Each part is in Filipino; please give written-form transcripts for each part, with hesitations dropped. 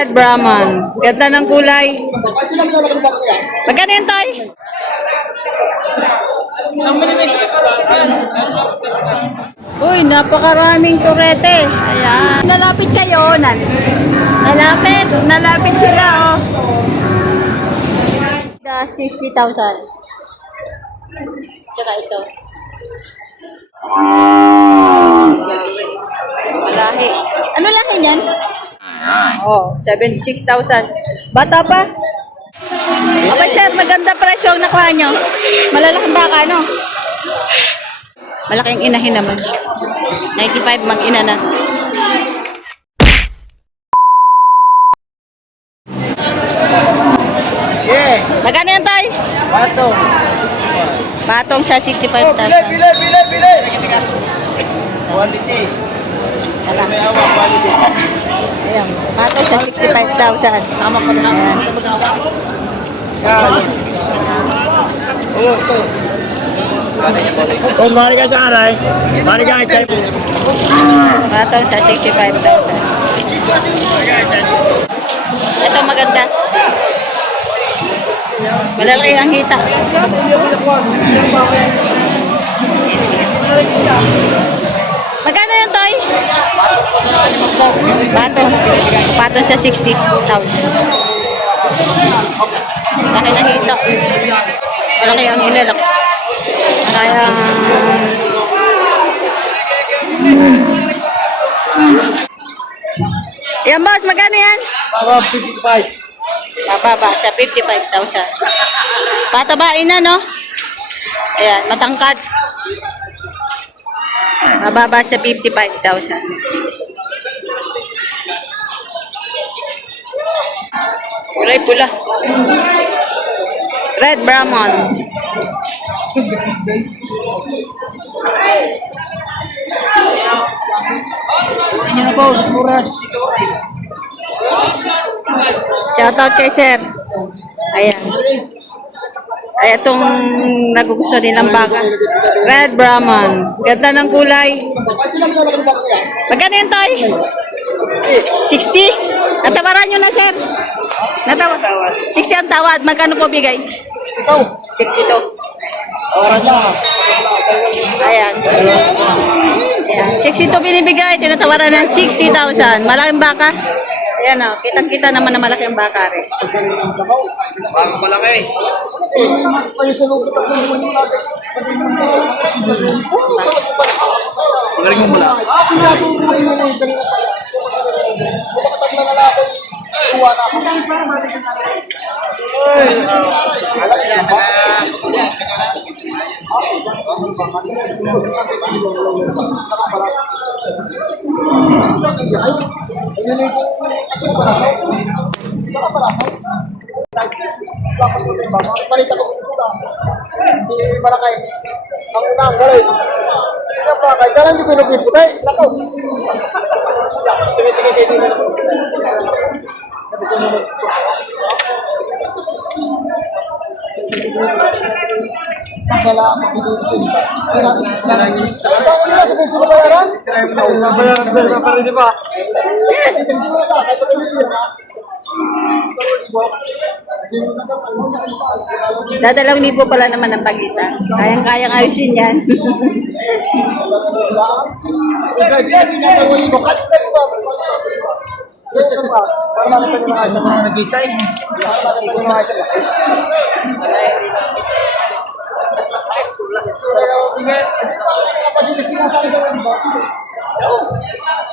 Red Brahman. Ganda ng kulay. Magkano yun, Toy? Uy, napakaraming turete. Ayan. Nalapit kayo, Nalapit sila, oh. 60,000. Tsaka ito. Malahi. Ano lahi niyan? Oh, 76,000. Bata pa? Okay, sir, maganda presyo ang nakuha nyo. Malalaking baka, no? Malaking inahin naman. 95 mag-ina na. Yeah. Magkano yan, Tay? Patong, 65. Patong sa 65,000. Oh, bilay. Quality. May awang quality. Ayan, patong sa 65,000. Sama ko na. Oh, ito. Oh, mari ka sa aray. Mari ka ito. Patong sa 65,000. Ito maganda. Malalaki ang hita. Magkano yun, Toy? Patong sa 60,000. Laki na hita. Malaki ang ilalaki. Kaya yan, boss, magkano yan? 55. Mababa sa 55,000. Patabain na, no? Ayan, matangkad. Mababa sa 55,000. Kulay pula. Red Brahman. Ano na po? Mura 62. Shoutout kay sir. Ayan. Ay, itong nagugusto nilang baka. Red Brahman. Ganda ng kulay. Magkano yun, Toy? 60? Natawaran nyo na, sir. 60 ang tawad. Magkano po bigay? 62. Oras lang. Ayan. Ayan. 62 binibigay. Tinatawaran ng 60,000. Malaking baka. Ayan, o. Kitang-kita naman na malaki ang baka rin. Bago malaki. Magaling mo mula. Ang unang galing. Hindi pa kay dalan yung pinupiputay. Nako. Tingin-tingin kayo din. Sabi sa mga wala ang magbibigay sa inyo. Ang taon nila sa peso na bayaran? Bayaran pa rin, di ba? Dadalawang libo pala naman ang pagitan. Kayang-kayang ayusin yan. Para makita nyo mga isa mga nagkita eh. Para makita nyo mga isa.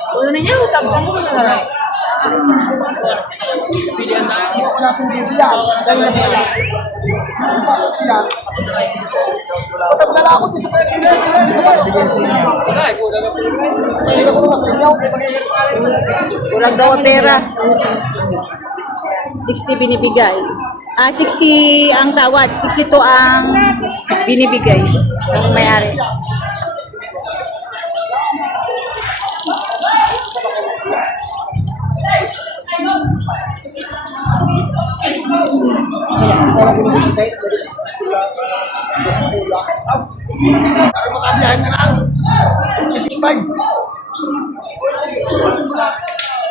Ano ninyo? Tapos mo na lang. Ako na itong bibigyan. Dahil na pala. Patag lalakot sa pagkakilisat sila. Bigyan sa inyo. Mahirap ko naman sa inyo. Kulang daw ang pera. 60 binibigay. 60 ang tawad. 62 ang binibigay. Ang may-ari. Para makabiyahan na lang. 65.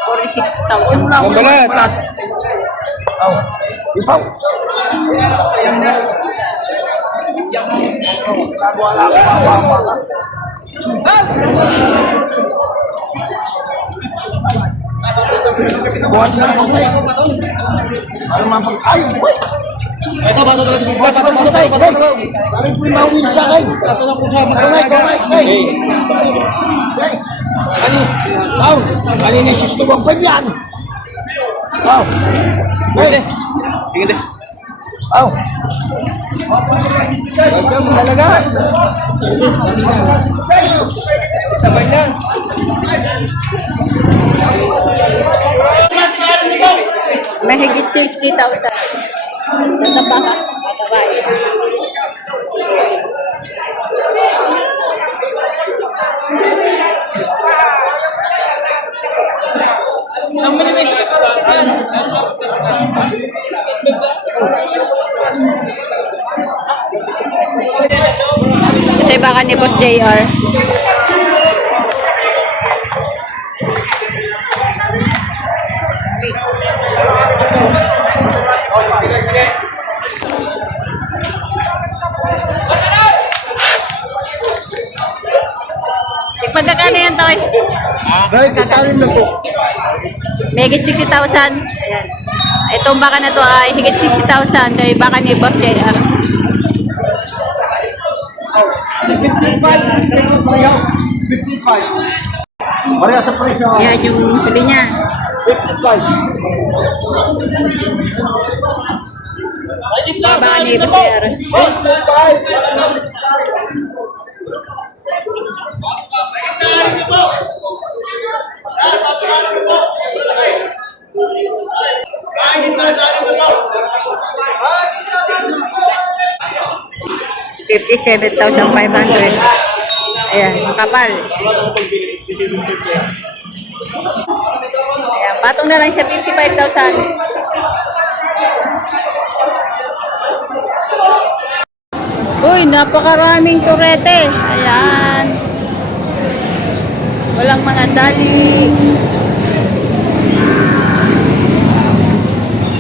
46,000. Mabalat. Oh, ipaw. Bukas na ako tayo. Ano mapag... Ay! Ito, bato talaga sa bibig. Bato. Kami po yung mawin sa akin. Kumay. Ani? Aw! Ani na 61.5 yan. Aw! Hey! Tingin din. Aw! Talaga? Sabay na. Mahigit 60,000. Ganda pa ka. Babae. Ito yung baka ni Boss JR. Magkakano yan, Toy? Dahil katarin na po. May higit 60,000. Ayan. Itong baka na to ay higit 60,000 kay baka ni Boss JR. 55. Pareha sa presyo. Yan yung huli niya. 55. Baka ni Boss JR. 55. $57,500. Ayan, kapal. Ayan, patong na lang siya 55,000. Uy, napakaraming turete. Ayan. Walang mga dali.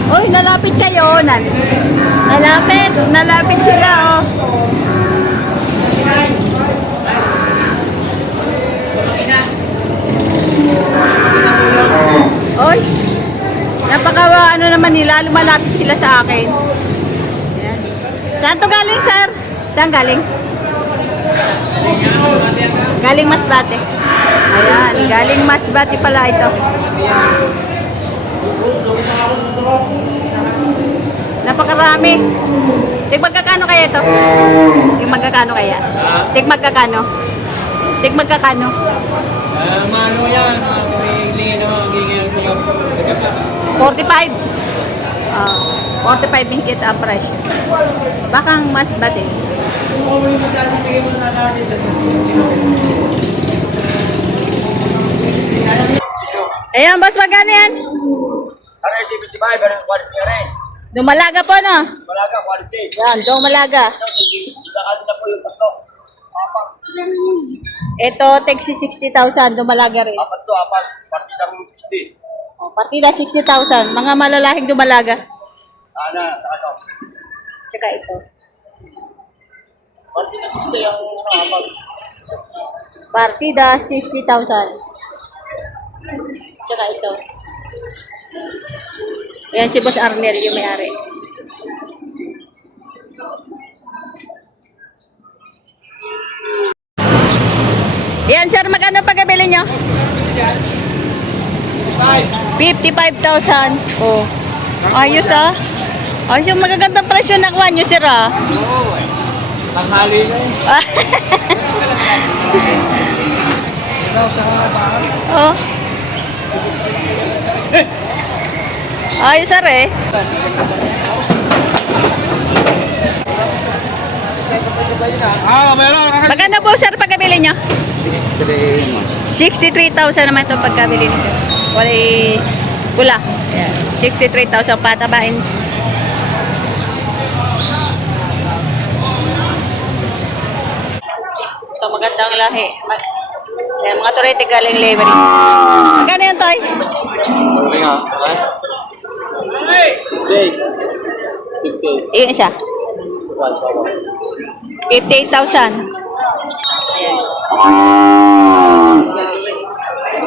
Uy, nalapit kayo. Nalapit sila, oh. Uy, ano naman nila, lumalapit sila sa akin. Ayan. Saan to galing, sir? Saan galing? Galing Masbate. Ayan, galing Masbate pala ito. Napakarami. Tig magkakano kaya ito? Tig magkakano kaya? Tig magkakano? Tig magkakano? Mano yan. Hindi naman magiging sa'yo. 45. 45 higit ang presyo. Bakang Masbate. Ayan, boss, magkano yan? Ano yung 75? Ano yung quality rin? Dumalaga po, no? Malaga, quality. Yan, dumalaga. Saan na po yung tatlo? Apat. Ito, taxi 60,000, dumalaga rin. Apat to, apat. Partida mo 60. O, partida 60,000, mga malalahing dumalaga. Ana, ano? Tsaka ito. Partida 60 ang apat. Partida 60,000. Tsaka ito. Ayan si Boss Arnel, yung may-ari. Yan, sir, magkano pagkabili nyo? 55,000. Oh. Ayos, ah. Ayos yung magagandang presyo na kuha nyo, sir, ah. Tanghali na yun. Oh. Ayos, sir, eh. Meron. Magkano po, sir, pagkabili nyo? 63,000 naman itong pagkabili ni sir. Walay pula. Ayan. 63,000 patabain. Ito magandang lahi. Ayan, mga turete galing livery. Magkano yan, Toy? Okay nga. Yung isa. 58,000.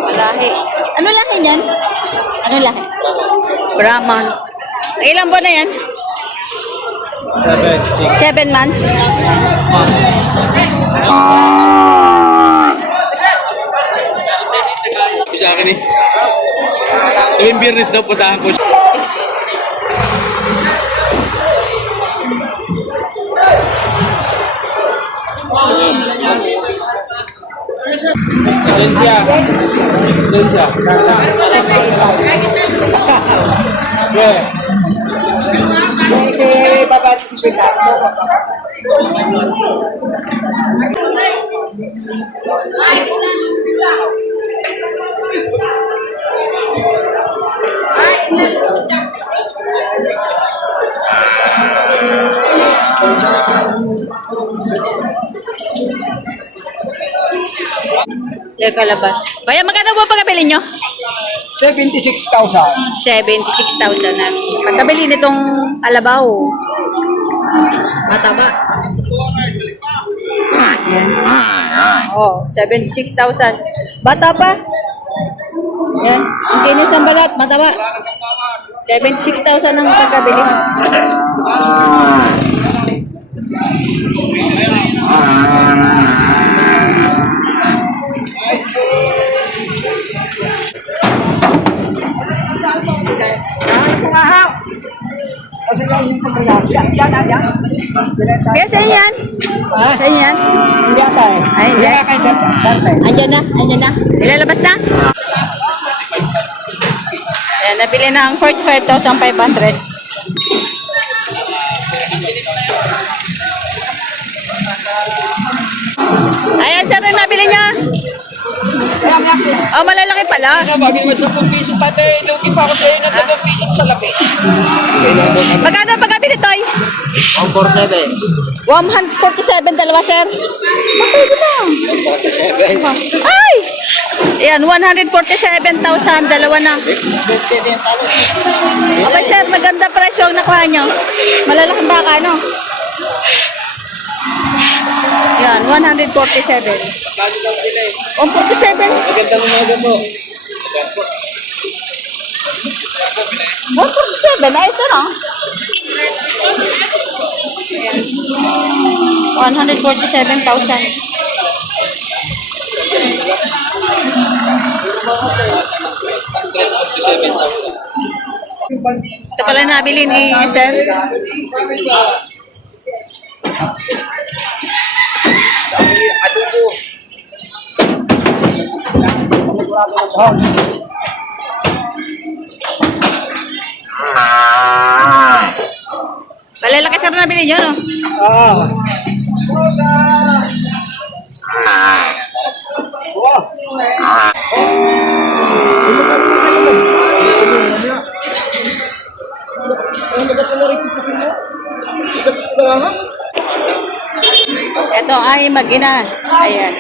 Malahi. Ano lahi niyan? Ano lahi? Brahman. Ilang buwan na yan? 7 months. Sa akin eh. Tuwing biyernes daw pasahan ko siya. Doon siya. Doon siya. Yeah. Yung kalaban. Kaya magkano po pagkabili nyo? 76,000. 76,000 na. Pagkabili nitong alabaw. Mataba. Yan. Oh, 76,000. Bata pa. Yan. Ang kinis ng balat, mataba. 76,000 ang pagkabili. Kasi yung pagkakali. Yan. Kaya sa yan? Sa yan? Hindi ata eh. Ay, yan. Andyan na. Ilalabas na? Ayan, nabili na ang 45,500. Ayan, sir, yung nabili niya. Oh, malalaki pala. Bagay mo 10 piso pati. Lugi pa ako sa'yo ng 10 piso sa labi. Magkano ang pagkabili, Toy? 147. 147, dalawa, sir. Pwede na. 47. Ay! Ayan, 147,000, dalawa na. Okay, sir, maganda presyo ang nakuha nyo. Malalaking baka, no? Yan, 147. 147? Magandang umaga po. 147, ayos ano? 147,000. Ito pala nabili ni Sir. Malalaki, sir, nabili nyo, no? Oo. Ito ay mag-ina. Ayan.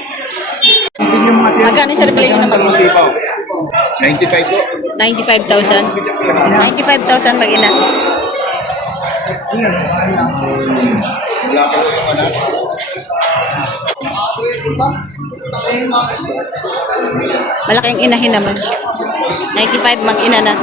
Magkano siya nabili nyo na mag-ina? 95 po. 95,000. 95,000 mag-ina. Wala pa yung anak. Malaking inahin naman. 95 mag-ina na.